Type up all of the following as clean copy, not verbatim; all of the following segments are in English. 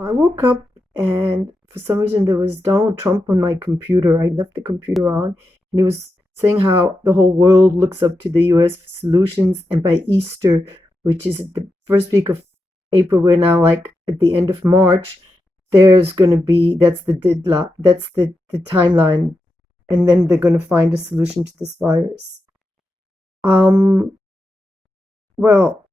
I woke up and for some reason there was Donald Trump on my computer. I left the computer on and he was saying how the whole world looks up to the US for solutions. And by Easter, which is the first week of April, we're now like at the end of March, there's going to be, that's the deadline, that's the timeline. And then they're going to find a solution to this virus. Um, well,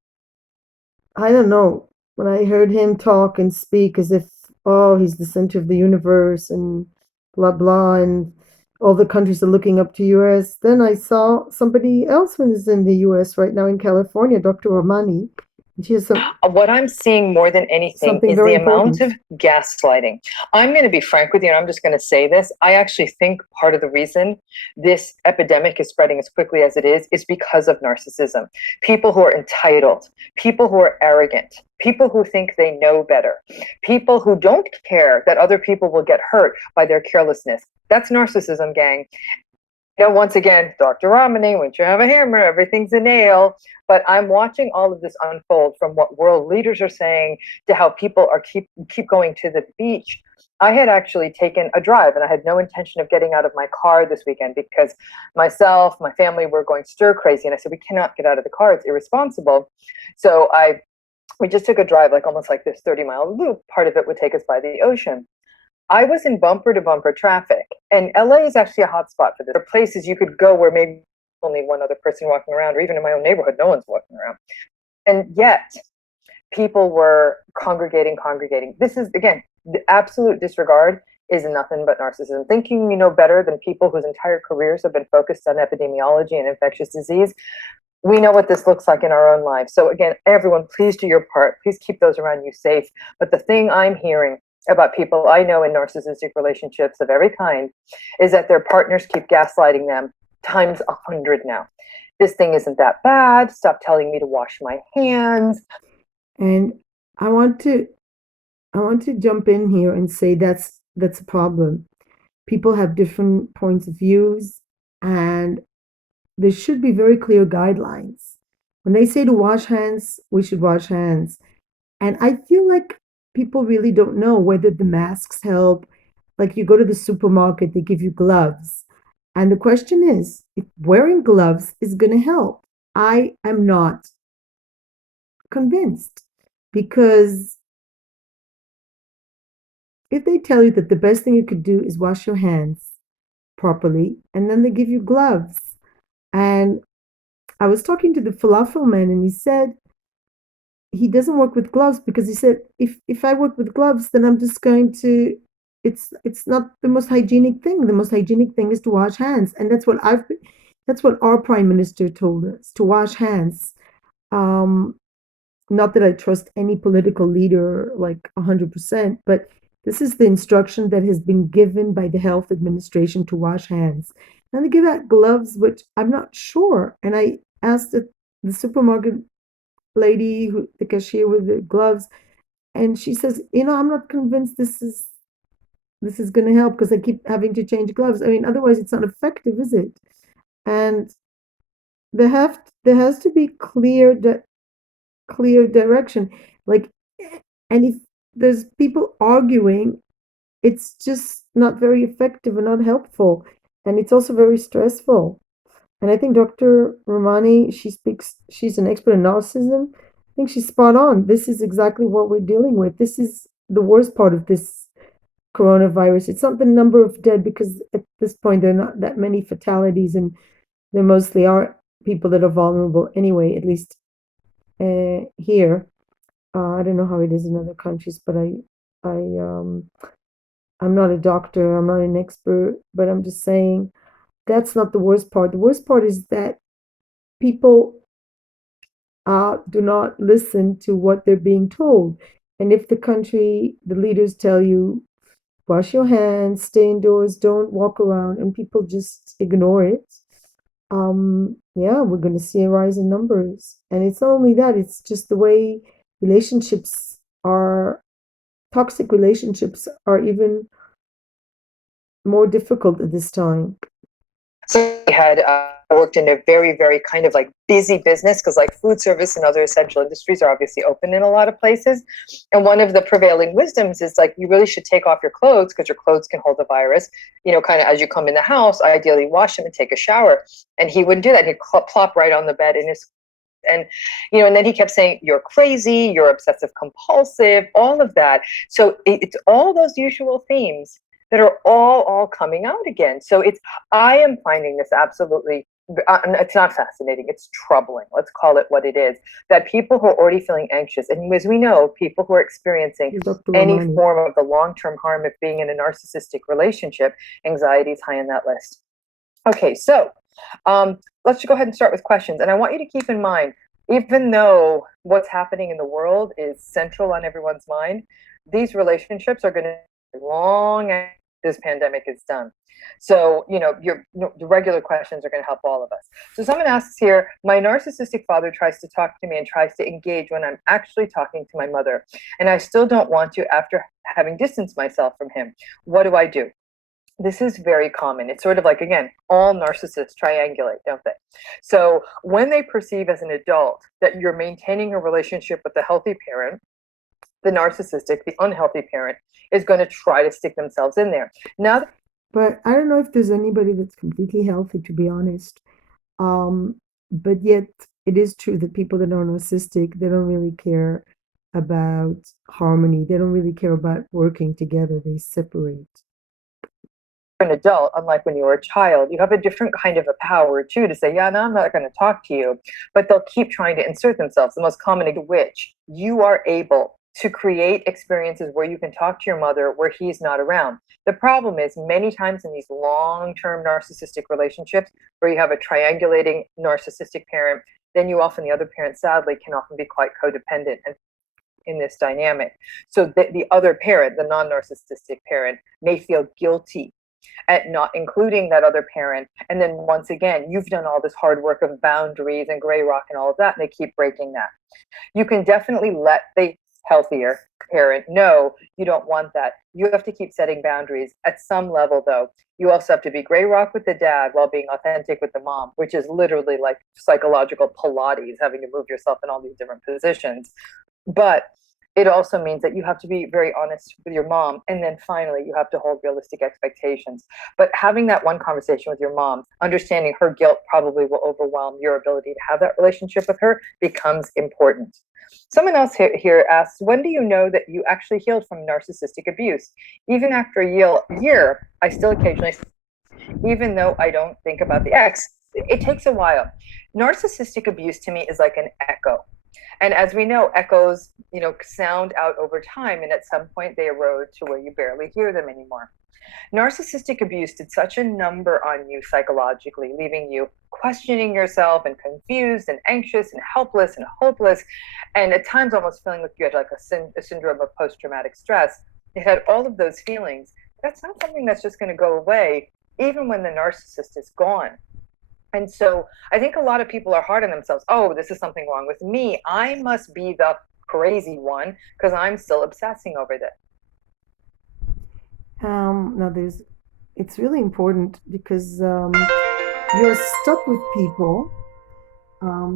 I don't know. When I heard him talk and speak as if, oh, he's the center of the universe and blah blah, and all the countries are looking up to US, then I saw somebody else who is in the US right now in California, Dr. Ramani, and she has What I'm seeing more than anything something is very the amount important. of gaslighting. I'm going to be frank with you, and I'm just going to say this. I actually think part of the reason this epidemic is spreading as quickly as it is because of narcissism. People who are entitled, people who are arrogant, people who think they know better, people who don't care that other people will get hurt by their carelessness. That's narcissism, gang. Once again, Dr. Ramani, once you have a hammer, everything's a nail. But I'm watching all of this unfold from what world leaders are saying to how people are keep going to the beach. I had actually taken a drive and I had no intention of getting out of my car this weekend because myself, my family were going stir crazy. And I said, we cannot get out of the car. It's irresponsible. So we just took a drive, like almost like this 30-mile loop. Part of it would take us by the ocean. I was in bumper to bumper traffic, and LA is actually a hot spot for this. There are places you could go where maybe only one other person walking around, or even in my own neighborhood, no one's walking around. And yet, people were congregating. This is, again, the absolute disregard is nothing but narcissism. Thinking you know better than people whose entire careers have been focused on epidemiology and infectious disease. We know what this looks like in our own lives. So, again, everyone, please do your part. Please keep those around you safe. But the thing I'm hearing about people I know in narcissistic relationships of every kind is that their partners keep gaslighting them times 100 now. This thing isn't that bad. Stop telling me to wash my hands. And I want to I want to jump in here and say that's a problem. People have different points of views and there should be very clear guidelines. When they say to wash hands, we should wash hands. And I feel like people really don't know whether the masks help. Like you go to the supermarket, they give you gloves. And the question is, if wearing gloves is going to help. I am not convinced because if they tell you that the best thing you could do is wash your hands properly, and then they give you gloves. And I was talking to the falafel man, and he said he doesn't work with gloves because he said if I work with gloves, then I'm just going to. It's not the most hygienic thing. The most hygienic thing is to wash hands, and that's what our prime minister told us to wash hands. Um, Not that I trust any political leader like 100%, but this is the instruction that has been given by the health administration to wash hands. And they give out gloves, which I'm not sure. And I asked the supermarket lady, the cashier with the gloves, and she says, I'm not convinced this is going to help because I keep having to change gloves. I mean, otherwise it's not effective, is it? And there has to be clear direction. Like, and if there's people arguing, it's just not very effective and not helpful. And it's also very stressful. And I think Dr. Ramani, she's an expert in narcissism. I think she's spot on. This is exactly what we're dealing with. This is the worst part of this coronavirus. It's not the number of dead because at this point there are not that many fatalities and there mostly are people that are vulnerable anyway, at least here. I don't know how it is in other countries, but I, I'm not a doctor, I'm not an expert, but I'm just saying that's not the worst part. The worst part is that people do not listen to what they're being told. And if the leaders tell you, wash your hands, stay indoors, don't walk around, and people just ignore it, yeah, we're going to see a rise in numbers. And it's not only that, it's just the way relationships are, toxic relationships are even more difficult at this time. So we had worked in a very, very kind of like busy business because like food service and other essential industries are obviously open in a lot of places. And one of the prevailing wisdoms is like you really should take off your clothes because your clothes can hold the virus. Kind of as you come in the house, ideally wash them and take a shower. And he wouldn't do that. He'd plop right on the bed in his and and then he kept saying you're crazy, you're obsessive compulsive, all of that. So it's all those usual themes that are all coming out again. So I am finding this absolutely it's not fascinating, it's troubling, let's call it what it is, that people who are already feeling anxious, and as we know, people who are experiencing Dr. any Ramani. form of the long-term harm of being in a narcissistic relationship, anxiety is high on that list. Okay, so let's go ahead and start with questions. And I want you to keep in mind, even though what's happening in the world is central on everyone's mind, these relationships are going to be long after this pandemic is done. So, the regular questions are going to help all of us. So, someone asks here, my narcissistic father tries to talk to me and tries to engage when I'm actually talking to my mother, and I still don't want to after having distanced myself from him. What do I do? This is very common. It's sort of like, again, all narcissists triangulate, don't they? So when they perceive as an adult that you're maintaining a relationship with the healthy parent, the narcissistic, the unhealthy parent, is going to try to stick themselves in there. Now, But I don't know if there's anybody that's completely healthy, to be honest. But yet, it is true that people that are narcissistic, they don't really care about harmony. They don't really care about working together. They separate. an adult, unlike when you were a child, you have a different kind of a power too to say, yeah, no, I'm not going to talk to you. But they'll keep trying to insert themselves. The most common of which you are able to create experiences where you can talk to your mother where he's not around. The problem is many times in these long-term narcissistic relationships where you have a triangulating narcissistic parent, then you often, the other parent sadly can often be quite codependent and in this dynamic. So the other parent, the non-narcissistic parent, may feel guilty at not including that other parent. And then once again, you've done all this hard work of boundaries and gray rock and all of that, and they keep breaking that. You can definitely let the healthier parent know you don't want that. You have to keep setting boundaries. At some level, though, you also have to be gray rock with the dad while being authentic with the mom, which is literally like psychological Pilates, having to move yourself in all these different positions. But it also means that you have to be very honest with your mom. And then finally, you have to hold realistic expectations. But having that one conversation with your mom, understanding her guilt probably will overwhelm your ability to have that relationship with her, becomes important. Someone else here asks, when do you know that you actually healed from narcissistic abuse? Even after a year, I still occasionally, even though I don't think about the ex, it takes a while. Narcissistic abuse to me is like an echo. And as we know, echoes, sound out over time, and at some point they erode to where you barely hear them anymore. Narcissistic abuse did such a number on you psychologically, leaving you questioning yourself and confused and anxious and helpless and hopeless, and at times almost feeling like you had like a syndrome of post-traumatic stress. It had all of those feelings. That's not something that's just going to go away, even when the narcissist is gone. And so I think a lot of people are hard on themselves. Oh, this is something wrong with me. I must be the crazy one because I'm still obsessing over this. Now it's really important because you're stuck with people.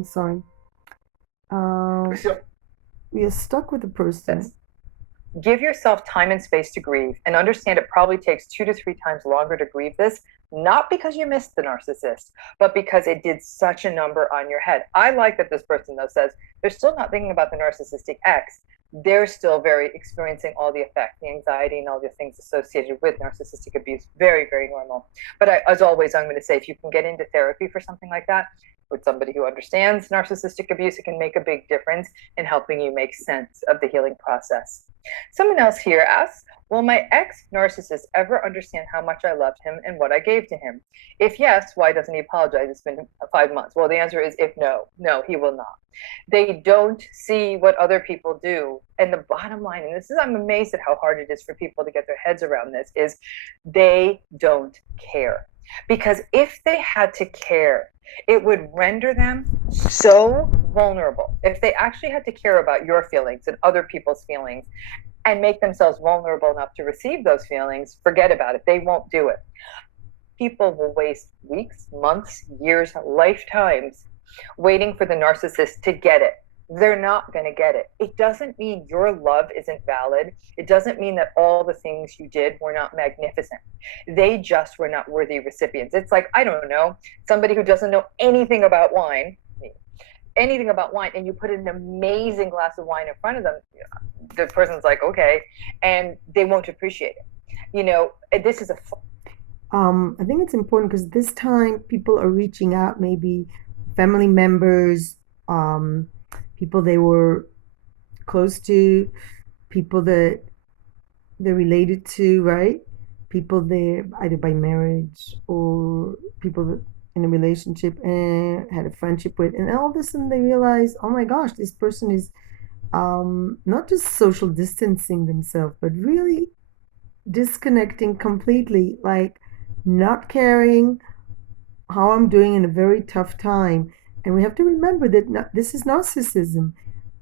Sorry. You're stuck with a person. Give yourself time and space to grieve and understand it probably takes 2 to 3 times longer to grieve this, not because you missed the narcissist, but because it did such a number on your head. I like that this person, though, says they're still not thinking about the narcissistic ex. They're still very experiencing all the effect, the anxiety, and all the things associated with narcissistic abuse. Very, very normal. But as always, I'm going to say if you can get into therapy for something like that, with somebody who understands narcissistic abuse, it can make a big difference in helping you make sense of the healing process. Someone else here asks, will my ex narcissist ever understand how much I loved him and what I gave to him? If yes, why doesn't he apologize? It's been 5 months. Well, the answer is if no, he will not. They don't see what other people do. And the bottom line, and this is, I'm amazed at how hard it is for people to get their heads around this, is they don't care. Because if they had to care, it would render them so vulnerable. If they actually had to care about your feelings and other people's feelings and make themselves vulnerable enough to receive those feelings, forget about it. They won't do it. people will waste weeks, months, years, lifetimes waiting for the narcissist to get it. They're not going to get it. It doesn't mean your love isn't valid. It doesn't mean that all the things you did were not magnificent. They just were not worthy recipients. It's like, I don't know, somebody who doesn't know anything about wine, and you put an amazing glass of wine in front of them, the person's like, okay, and they won't appreciate it. This is a I think it's important because this time people are reaching out, maybe family members, um, people they were close to, people that they're related to, right? People they either by marriage or people that in a relationship and had a friendship with, and all of a sudden they realize, oh my gosh, this person is not just social distancing themselves, but really disconnecting completely, like not caring how I'm doing in a very tough time. And we have to remember that this is narcissism.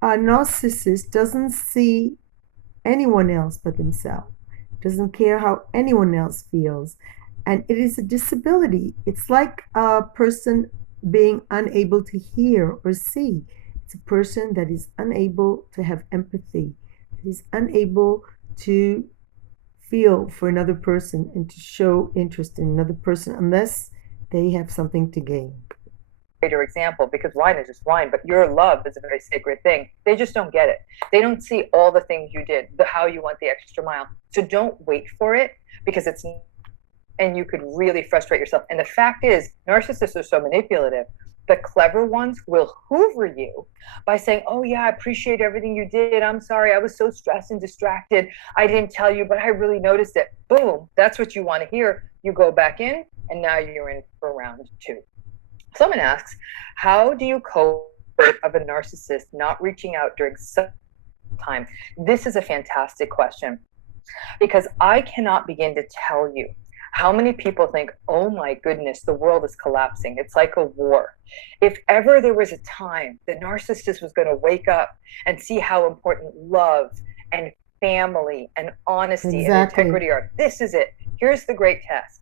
A narcissist doesn't see anyone else but themselves, doesn't care how anyone else feels. And it is a disability. It's like a person being unable to hear or see. It's a person that is unable to have empathy, that is unable to feel for another person and to show interest in another person unless they have something to gain. greater example, because wine is just wine, but your love is a very sacred thing. They just don't get it. They don't see all the things you did, how you went the extra mile. So don't wait for it, because it's, and you could really frustrate yourself. And the fact is, narcissists are so manipulative. The clever ones will hoover you by saying, oh yeah, I appreciate everything you did. I'm sorry, I was so stressed and distracted. I didn't tell you, but I really noticed it. Boom, that's what you want to hear. You go back in, and now you're in for round two. Someone asks, how do you cope of a narcissist not reaching out during such time? This is a fantastic question, because I cannot begin to tell you how many people think, oh my goodness, the world is collapsing. It's like a war. If ever there was a time the narcissist was going to wake up and see how important love and family and honesty and Exactly. integrity are, this is it. Here's the great test.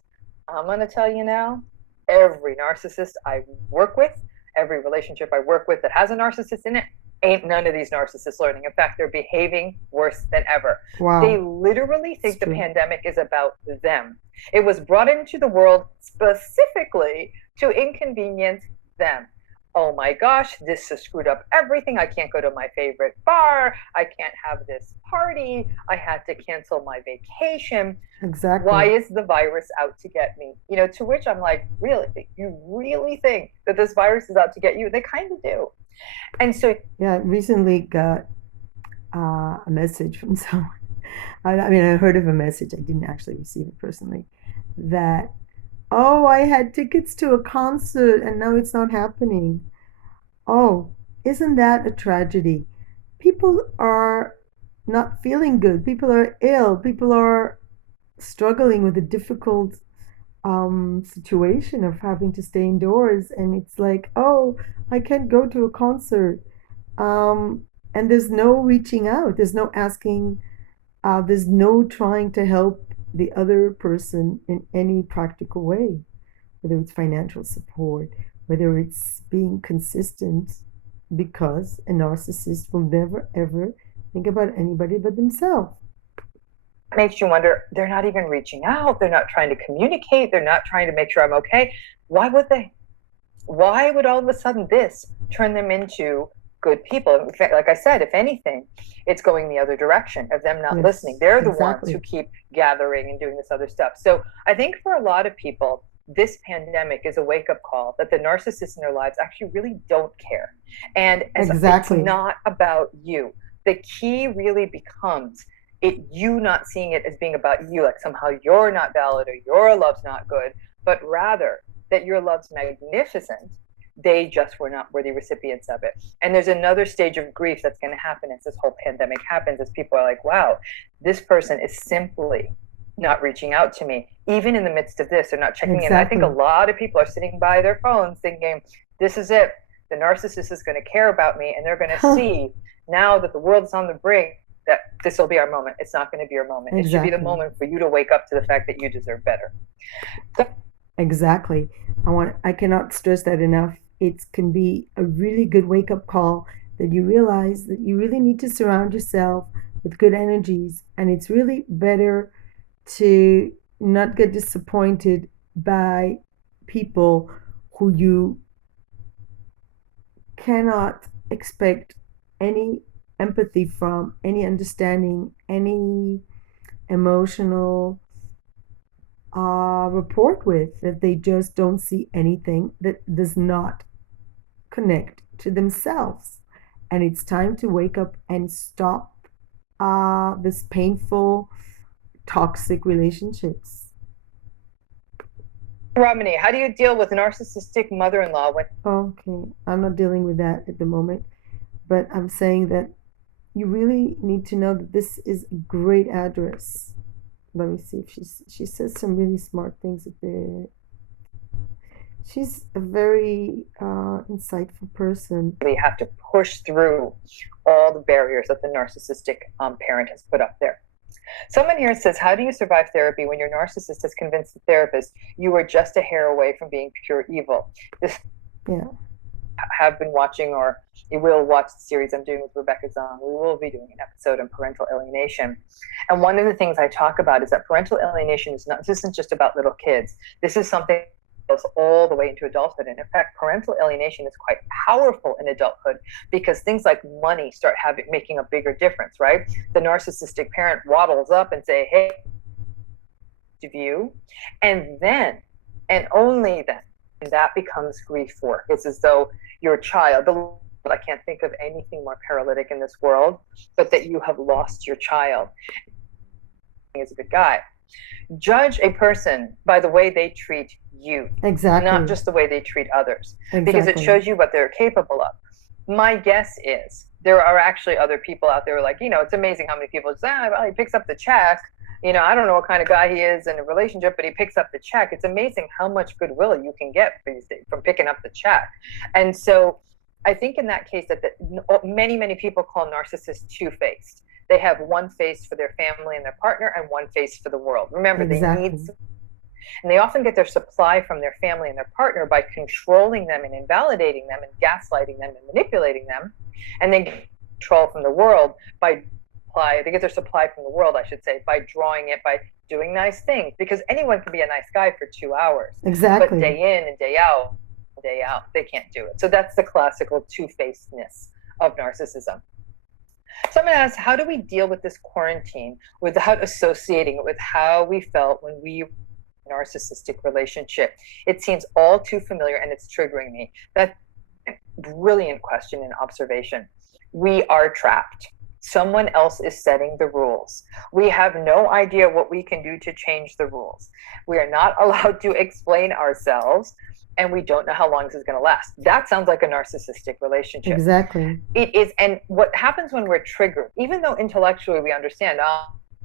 I'm going to tell you now, every narcissist I work with, every relationship I work with that has a narcissist in it, ain't none of these narcissists learning. In fact, they're behaving worse than ever. Wow. They literally think the pandemic is about them. It was brought into the world specifically to inconvenience them. Oh my gosh, this has screwed up everything. I can't go to my favorite bar. I can't have this party. I had to cancel my vacation. Exactly. Why is the virus out to get me? To which I'm like, really? You really think that this virus is out to get you? They kind of do. And so, yeah, I recently got a message from someone. I mean, I heard of a message. I didn't actually receive it personally. That, oh, I had tickets to a concert and now it's not happening. Oh, isn't that a tragedy? People are not feeling good. People are ill. People are struggling with a difficult situation of having to stay indoors. And it's like, oh, I can't go to a concert. And there's no reaching out, there's no asking, there's no trying to help the other person in any practical way, whether it's financial support, whether it's being consistent, because a narcissist will never ever think about anybody but themselves. Makes you wonder, they're not even reaching out, they're not trying to communicate, they're not trying to make sure I'm okay. Why would they? Why would all of a sudden this turn them into good people? In fact, like I said, if anything, it's going the other direction of them not listening. They're the ones who keep gathering and doing this other stuff. So I think for a lot of people, this pandemic is a wake-up call that the narcissists in their lives actually really don't care. And as it's not about you. The key really becomes you not seeing it as being about you, like somehow you're not valid or your love's not good, but rather that your love's magnificent. They just were not worthy recipients of it. And there's another stage of grief that's going to happen as this whole pandemic happens, as people are like, wow, this person is simply not reaching out to me. Even in the midst of this, they're not checking in. I think a lot of people are sitting by their phones thinking, this is it. The narcissist is going to care about me, and they're going to see now that the world is on the brink that this will be our moment. It's not going to be your moment. It should be the moment for you to wake up to the fact that you deserve better. So Exactly. I cannot stress that enough. It can be a really good wake up call that you realize that you really need to surround yourself with good energies, and it's really better to not get disappointed by people who you cannot expect any empathy from, any understanding, any emotional report with, that they just don't see anything that does not connect to themselves. And it's time to wake up and stop this painful, toxic relationships. Ramani, how do you deal with narcissistic mother-in-law when Okay, I'm not dealing with that at the moment, but I'm saying that you really need to know that this is a great address. Let me see if she says some really smart things at the. She's a very insightful person. we have to push through all the barriers that the narcissistic parent has put up there? Someone here says, how do you survive therapy when your narcissist has convinced the therapist you are just a hair away from being pure evil? This Yeah, have been watching, or you will watch the series I'm doing with Rebecca Zong. We will be doing an episode on parental alienation. And one of the things I talk about is that parental alienation is not, this isn't just about little kids. This is something that goes all the way into adulthood. And in fact, parental alienation is quite powerful in adulthood because things like money start making a bigger difference, right? The narcissistic parent waddles up and say, hey, to view, and then, and only then, that becomes grief work. It's as though your child, I can't think of anything more paralytic in this world, but that you have lost your child. Is a good guy. Judge a person by the way they treat you, exactly. not just the way they treat others, because it Exactly. shows you what they're capable of. My guess is there are actually other people out there like, it's amazing how many people say, well, he picks up the check. I don't know what kind of guy he is in a relationship, but he picks up the check. It's amazing how much goodwill you can get from picking up the check. And so I think in that case that many, many people call narcissists two-faced. They have one face for their family and their partner and one face for the world. Remember, Exactly. they need, and they often get their supply from their family and their partner by controlling them and invalidating them and gaslighting them and manipulating them. And then get control from the world by they get their supply from the world, I should say, by drawing it, by doing nice things, because anyone can be a nice guy for 2 hours. Exactly. But day in and day out, they can't do it. So that's the classical two-facedness of narcissism. Someone asks, how do we deal with this quarantine without associating it with how we felt when we were in a narcissistic relationship? It seems all too familiar and it's triggering me. That's a brilliant question and observation. We are trapped. Someone else is setting the rules. We have no idea what we can do to change the rules. We are not allowed to explain ourselves, and we don't know how long this is going to last. That sounds like a narcissistic relationship. Exactly. It is. And what happens when we're triggered, even though intellectually we understand,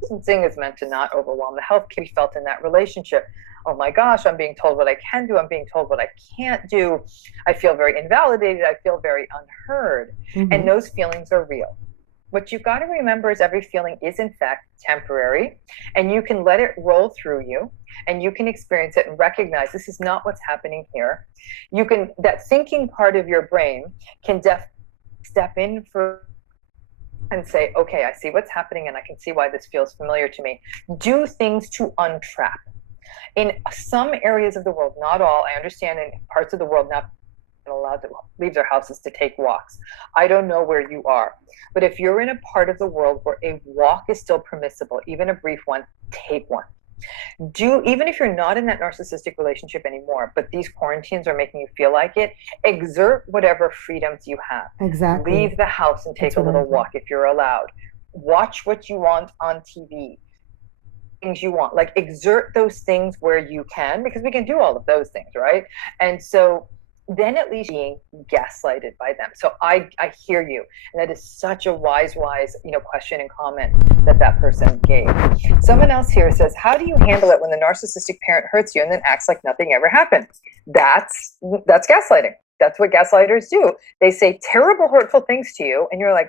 distancing is meant to not overwhelm, the health can be felt in that relationship. Oh my gosh, I'm being told what I can do, I'm being told what I can't do, I feel very invalidated, I feel very unheard. And those feelings are real. What you've got to remember is every feeling is in fact temporary, and you can let it roll through you, and you can experience it and recognize this is not what's happening here. You can, that thinking part of your brain can step in for and say, okay, I see what's happening and I can see why this feels familiar to me. Do things to untrap. In some areas of the world, not all, I understand in parts of the world not allowed to leave their houses to take walks. I don't know where you are, but if you're in a part of the world where a walk is still permissible, even a brief one, take one. Even if you're not in that narcissistic relationship anymore, but these quarantines are making you feel like it, exert whatever freedoms you have. Exactly. Leave the house and take a little walk if you're allowed. Watch what you want on TV. Things you want, like exert those things where you can, because we can do all of those things, right? And so then at least being gaslighted by them. So I hear you, and that is such a wise question and comment that person gave. Someone else here says, how do you handle it when the narcissistic parent hurts you and then acts like nothing ever happened? That's gaslighting. That's what gaslighters do. They say terrible, hurtful things to you, and you're like,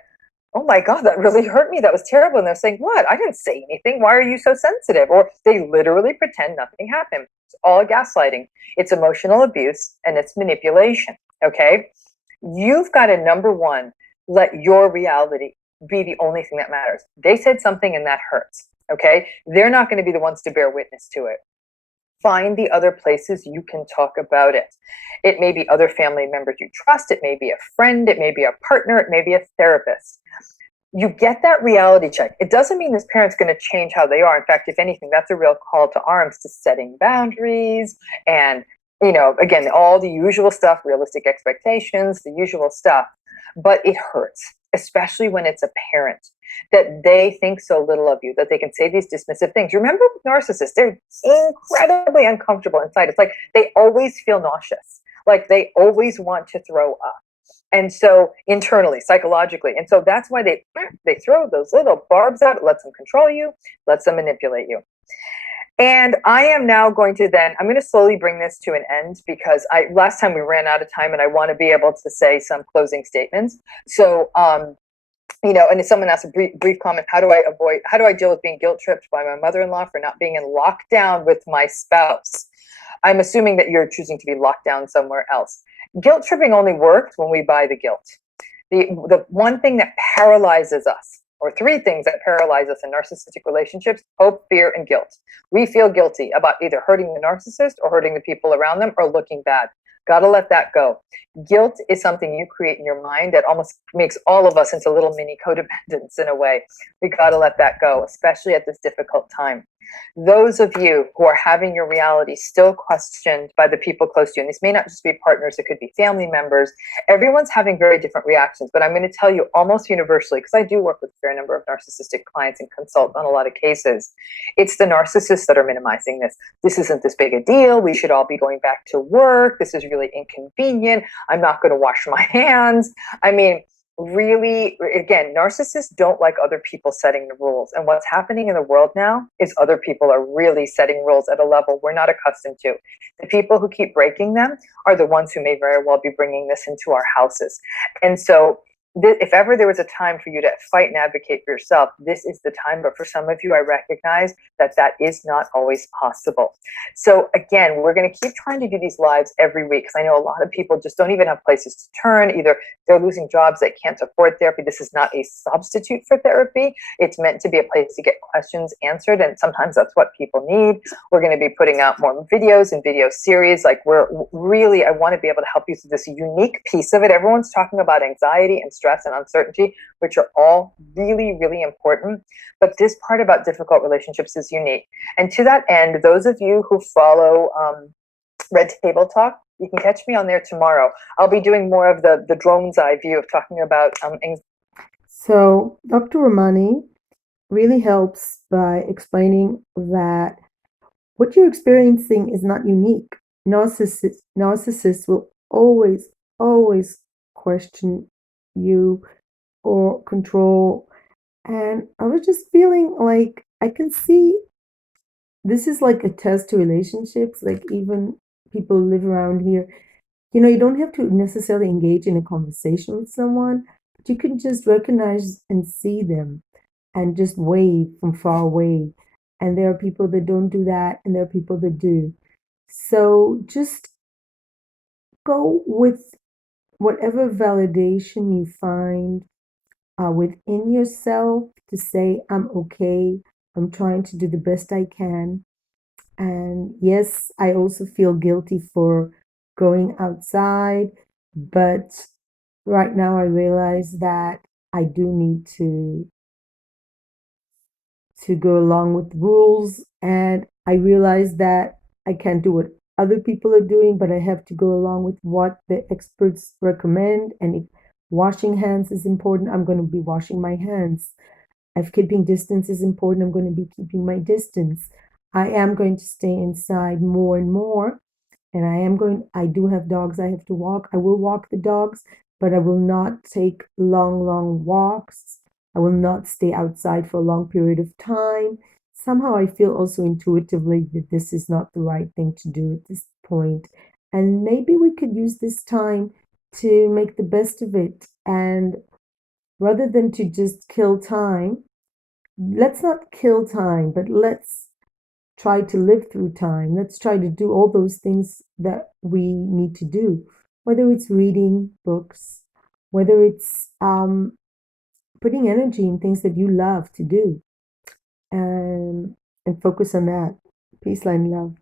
oh my God, that really hurt me. That was terrible. And they're saying, what? I didn't say anything. Why are you so sensitive? Or they literally pretend nothing happened. all gaslighting. It's emotional abuse and it's manipulation. Okay. You've got to, number one, let your reality be the only thing that matters. They said something and that hurts. Okay. They're not going to be the ones to bear witness to it. Find the other places you can talk about it. It may be other family members you trust. It may be a friend. It may be a partner. It may be a therapist. You get that reality check. It doesn't mean this parent's going to change how they are. In fact, if anything, that's a real call to arms to setting boundaries and, again, all the usual stuff, realistic expectations, the usual stuff. But it hurts, especially when it's a parent that they think so little of you, that they can say these dismissive things. Remember with narcissists, they're incredibly uncomfortable inside. It's like they always feel nauseous, like they always want to throw up. And so internally, psychologically, and so that's why they throw those little barbs out. It lets them control you, lets them manipulate you. And I am now going to I'm going to slowly bring this to an end because last time we ran out of time, and I want to be able to say some closing statements. So and if someone asks a brief comment, how do I deal with being guilt tripped by my mother-in-law for not being in lockdown with my spouse? I'm assuming that you're choosing to be locked down somewhere else. Guilt tripping only works when we buy the guilt. The one thing that paralyzes us, or three things that paralyze us in narcissistic relationships: hope, fear, and guilt. We feel guilty about either hurting the narcissist or hurting the people around them or looking bad. Got to let that go. Guilt is something you create in your mind that almost makes all of us into little mini codependents in a way. We got to let that go, especially at this difficult time. Those of you who are having your reality still questioned by the people close to you, and this may not just be partners, it could be family members, everyone's having very different reactions. But I'm going to tell you almost universally, because I do work with a fair number of narcissistic clients and consult on a lot of cases, it's the narcissists that are minimizing this. This isn't this big a deal. We should all be going back to work. This is really inconvenient. I'm not going to wash my hands. I mean, really, again, narcissists don't like other people setting the rules. And what's happening in the world now is other people are really setting rules at a level we're not accustomed to. The people who keep breaking them are the ones who may very well be bringing this into our houses. And so if ever there was a time for you to fight and advocate for yourself, this is the time. But for some of you, I recognize that that is not always possible. So again, we're going to keep trying to do these lives every week, because I know a lot of people just don't even have places to turn. Either they're losing jobs that can't afford therapy. This is not a substitute for therapy. It's meant to be a place to get questions answered, and sometimes that's what people need. We're going to be putting out more videos and video series. Like, I want to be able to help you through this unique piece of it. Everyone's talking about anxiety and stress and uncertainty, which are all really, really important. But this part about difficult relationships is unique. And to that end, those of you who follow Red Table Talk, you can catch me on there tomorrow. I'll be doing more of the drone's eye view of talking about anxiety. So Dr. Ramani really helps by explaining that what you're experiencing is not unique. Narcissists will always question you or control. And I was just feeling like I can see this is like a test to relationships. Like, even people live around here, you don't have to necessarily engage in a conversation with someone, but you can just recognize and see them and just wave from far away. And there are people that don't do that, and there are people that do. So just go with whatever validation you find within yourself to say, I'm okay, I'm trying to do the best I can. And yes, I also feel guilty for going outside, but right now I realize that I do need to go along with rules, and I realize that I can't do what other people are doing, but I have to go along with what the experts recommend. And if washing hands is important, I'm going to be washing my hands. If keeping distance is important, I'm going to be keeping my distance. I am going to stay inside more and more. And I do have dogs I have to walk. I will walk the dogs, but I will not take long walks. I will not stay outside for a long period of time. Somehow I feel also intuitively that this is not the right thing to do at this point. And maybe we could use this time to make the best of it. And rather than to just kill time, let's not kill time, but let's try to live through time. Let's try to do all those things that we need to do, whether it's reading books, whether it's putting energy in things that you love to do, and focus on that. Peace, light, and love.